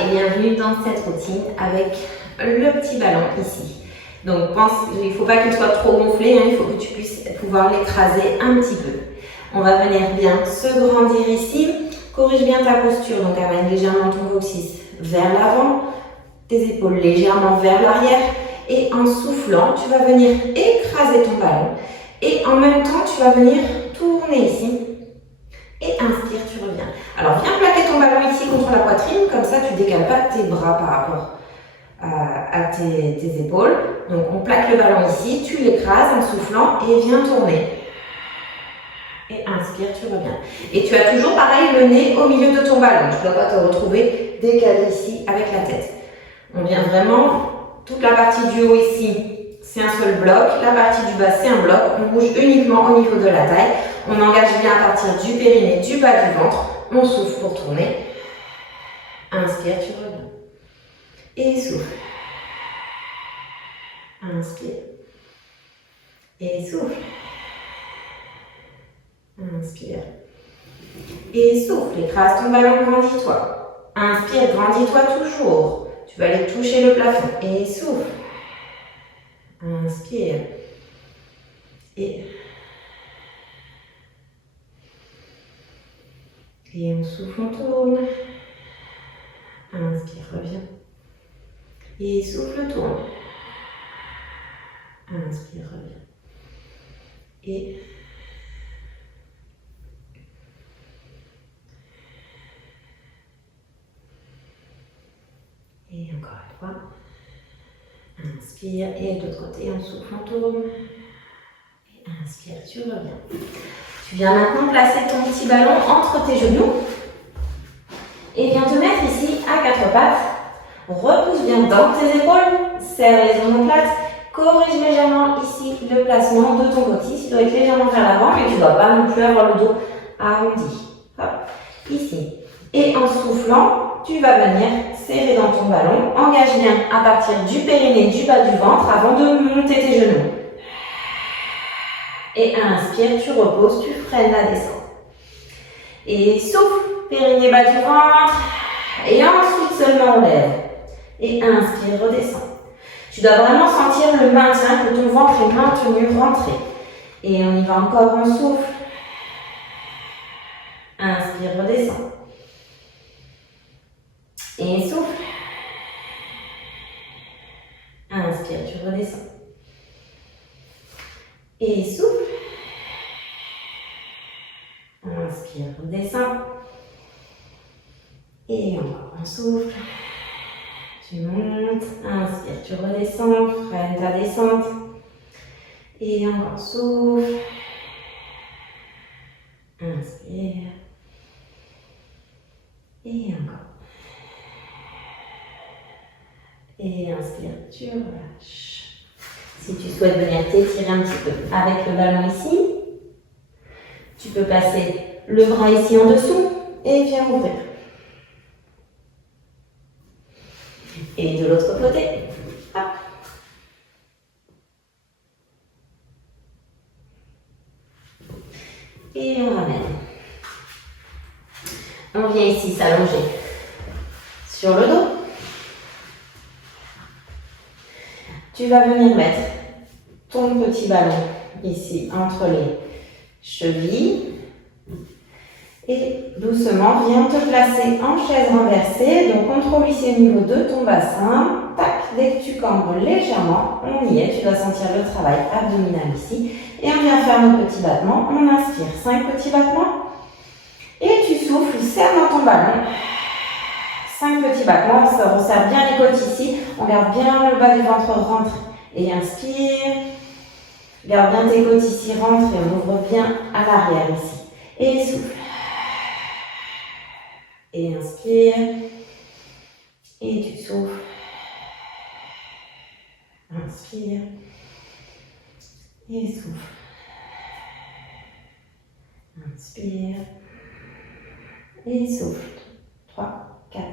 et bienvenue dans cette routine avec le petit ballon ici. Donc il ne faut pas qu'il soit trop gonflé, il faut que tu puisses pouvoir l'écraser un petit peu. On va venir bien se grandir ici, corrige bien ta posture, donc amène légèrement ton coccyx vers l'avant, tes épaules légèrement vers l'arrière et en soufflant, tu vas venir écraser ton ballon et en même temps tu vas venir tourner ici. Et inspire, tu reviens. Alors, viens plaquer ton ballon ici contre la poitrine, comme ça tu ne décales pas tes bras par rapport à tes épaules. Donc, on plaque le ballon ici, tu l'écrases en soufflant et viens tourner. Et inspire, tu reviens. Et tu as toujours pareil le nez au milieu de ton ballon. Tu ne dois pas te retrouver décalé ici avec la tête. On vient vraiment, toute la partie du haut ici, c'est un seul bloc. La partie du bas, c'est un bloc. On bouge uniquement au niveau de la taille. On engage bien à partir du périnée, du bas du ventre. On souffle pour tourner. Inspire, tu reviens. Et souffle. Inspire. Et souffle. Inspire. Et souffle. Écrase ton ballon, grandis-toi. Inspire, grandis-toi toujours. Tu vas aller toucher le plafond. Et souffle. Inspire. Et on souffle, on tourne. Inspire, reviens. Et souffle, tourne. Inspire, reviens. Et encore une fois. Inspire. Et de l'autre côté, on souffle, on tourne. Et inspire, tu reviens. Tu viens maintenant placer ton petit ballon entre tes genoux. Et viens te mettre ici à quatre pattes. Repousse bien dans tes épaules. Serre les omoplates. Corrige légèrement ici le placement de ton coccyx. Tu dois être légèrement vers l'avant, mais tu ne dois pas non plus avoir le dos arrondi. Hop, ici. Et en soufflant, tu vas venir serrer dans ton ballon. Engage bien à partir du périnée, du bas du ventre avant de monter tes genoux. Et inspire, tu reposes, tu freines la descente. Et souffle, périnée bas du ventre. Et ensuite seulement on lève. Et inspire, redescend. Tu dois vraiment sentir le maintien, que ton ventre est maintenu, rentré. Et on y va encore, on souffle. Inspire, redescend. Et souffle. Inspire, tu redescends. Et souffle. Inspire, redescends. Et encore, on souffle. Tu montes, inspire, tu redescends, freine ta descente. Et encore, souffle. Inspire. Et encore. Et inspire, tu relâches. Si tu souhaites venir t'étirer un petit peu avec le ballon ici, tu peux placer le bras ici en dessous et viens ouvrir. Et de l'autre côté, hop. Et on ramène. On vient ici s'allonger sur le dos. Tu vas venir mettre ton petit ballon ici entre les chevilles. Et doucement, viens te placer en chaise renversée. Donc, contrôle ici au niveau de ton bassin. Tac, dès que tu cambres légèrement, on y est. Tu dois sentir le travail abdominal ici. Et on vient faire nos petits battements. On inspire 5 petits battements. Et tu souffles, serre dans ton ballon. 5 petits battements. On se resserre bien les côtes ici. On garde bien le bas du ventre rentré. Et inspire. Garde bien tes côtes ici rentrées. On ouvre bien à l'arrière ici. Et souffle. Et inspire. Et tu souffles. Inspire. Et souffle. Inspire. Et souffle. 3, 4,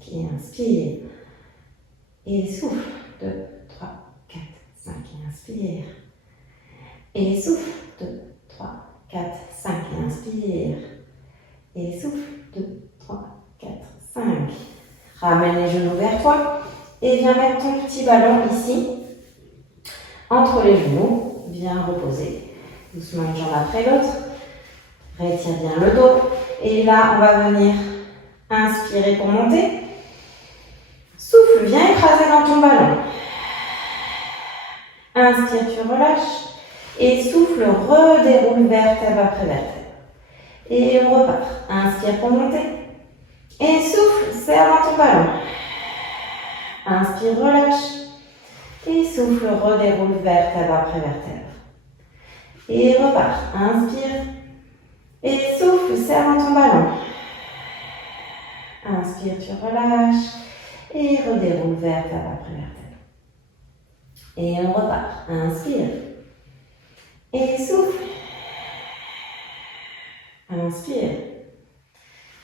5. Et inspire. Et souffle. 2, 3, 4, 5. Et inspire. Et souffle. 2, 3, 4, 5. Et inspire. Et souffle. 2, 3, 4, 5. Ramène les genoux vers toi et viens mettre ton petit ballon ici, entre les genoux. Viens reposer doucement une jambe après l'autre. Retire bien le dos. Et là, on va venir inspirer pour monter. Souffle, viens écraser dans ton ballon. Inspire, tu relâches. Et souffle, redéroule vertèbre après vertèbre. Et on repart. Inspire pour monter. Et souffle, serre dans ton ballon. Inspire, relâche. Et souffle, redéroule vertèbre après vertèbre. Et repart. Inspire. Et souffle, serre dans ton ballon. Inspire, tu relâches. Et redéroule vertèbre après vertèbre. Et on repart. Inspire. Et souffle. Inspire.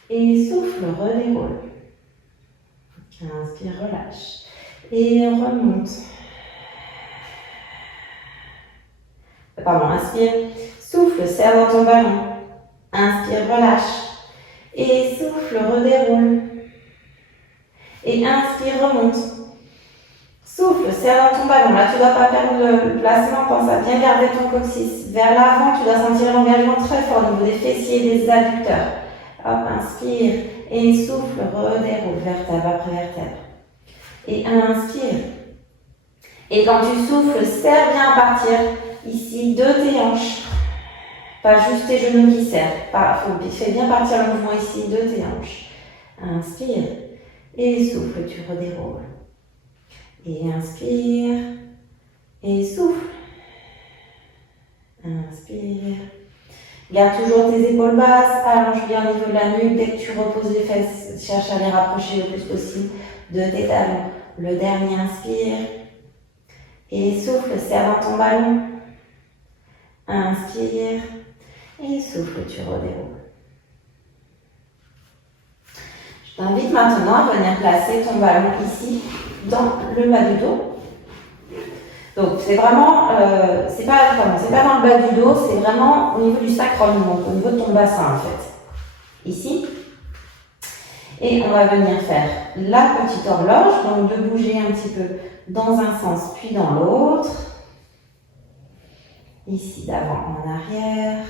Et souffle, redéroule. Inspire, relâche. Et remonte. Pardon, inspire. Souffle, serre dans ton ballon. Inspire, relâche. Et souffle, redéroule. Et inspire, remonte. Souffle, serre dans ton ballon. Là, tu ne dois pas perdre le placement. Pense à bien garder ton coccyx vers l'avant. Tu dois sentir l'engagement très fort au niveau des fessiers et des adducteurs. Hop, inspire. Et souffle, redéroule vertèbre après vertèbre. Et inspire. Et quand tu souffles, serre bien à partir ici de tes hanches. Pas juste tes genoux qui serrent. Fais bien partir le mouvement ici de tes hanches. Inspire. Et souffle, tu redéroules. Et inspire. Et souffle. Inspire. Garde toujours tes épaules basses. Allonge bien au niveau de la nuque. Dès que tu reposes les fesses, cherche à les rapprocher le plus possible de tes talons. Le dernier, inspire. Et souffle, serre dans ton ballon. Inspire. Et souffle, tu redéroules. Je t'invite maintenant à venir placer ton ballon ici, dans le bas du dos. Donc c'est vraiment, c'est pas dans le bas du dos, c'est vraiment au niveau du sacrum, donc au niveau de ton bassin en fait. Ici. Et on va venir faire la petite horloge, donc de bouger un petit peu dans un sens puis dans l'autre. Ici d'avant en arrière.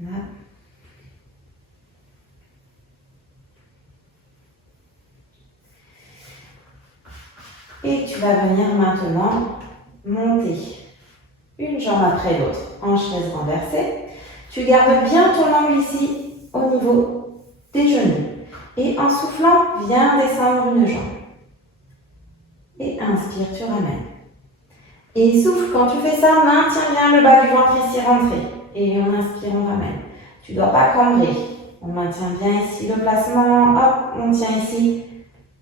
Là. Et tu vas venir maintenant monter une jambe après l'autre en chaise renversée. Tu gardes bien ton angle ici au niveau des genoux. Et en soufflant, viens descendre une jambe. Et inspire, tu ramènes. Et souffle, quand tu fais ça, maintiens bien le bas du ventre ici rentré. Et on inspire, on ramène. Tu ne dois pas cambrer. On maintient bien ici le placement. Hop, on tient ici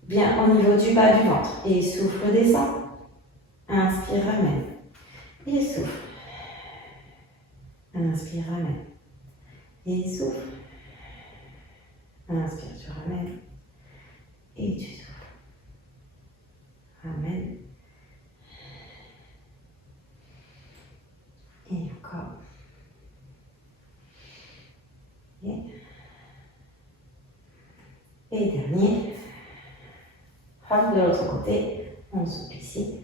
bien au niveau du bas du ventre. Et souffle, descend. Inspire, ramène. Et souffle. Inspire, ramène. Et souffle. Inspire, tu ramènes. Et tu souffles. Ramène. Et encore. Et dernier. Hop, de l'autre côté. On souffle ici.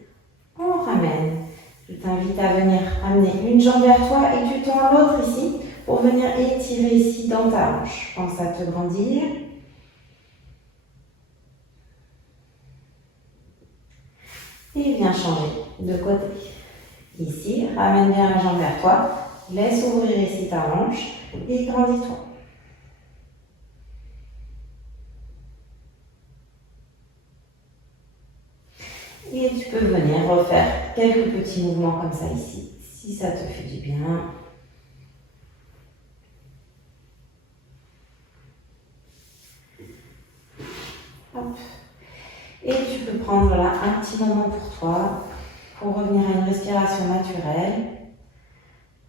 On ramène. Je t'invite à venir amener une jambe vers toi et tu tends l'autre ici pour venir étirer ici dans ta hanche. Pense à te grandir. Et viens changer de côté. Ici, ramène bien la jambe vers toi. Laisse ouvrir ici ta hanche et grandis-toi. Et tu peux venir refaire quelques petits mouvements comme ça ici, si ça te fait du bien. Hop. Et tu peux prendre là un petit moment pour toi, pour revenir à une respiration naturelle.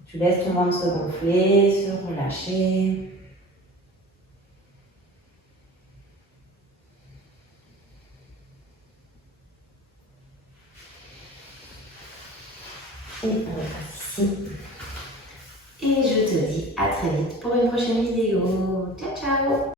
Tu laisses ton ventre se gonfler, se relâcher. Et on passe ici. Et je te dis à très vite pour une prochaine vidéo. Ciao, ciao!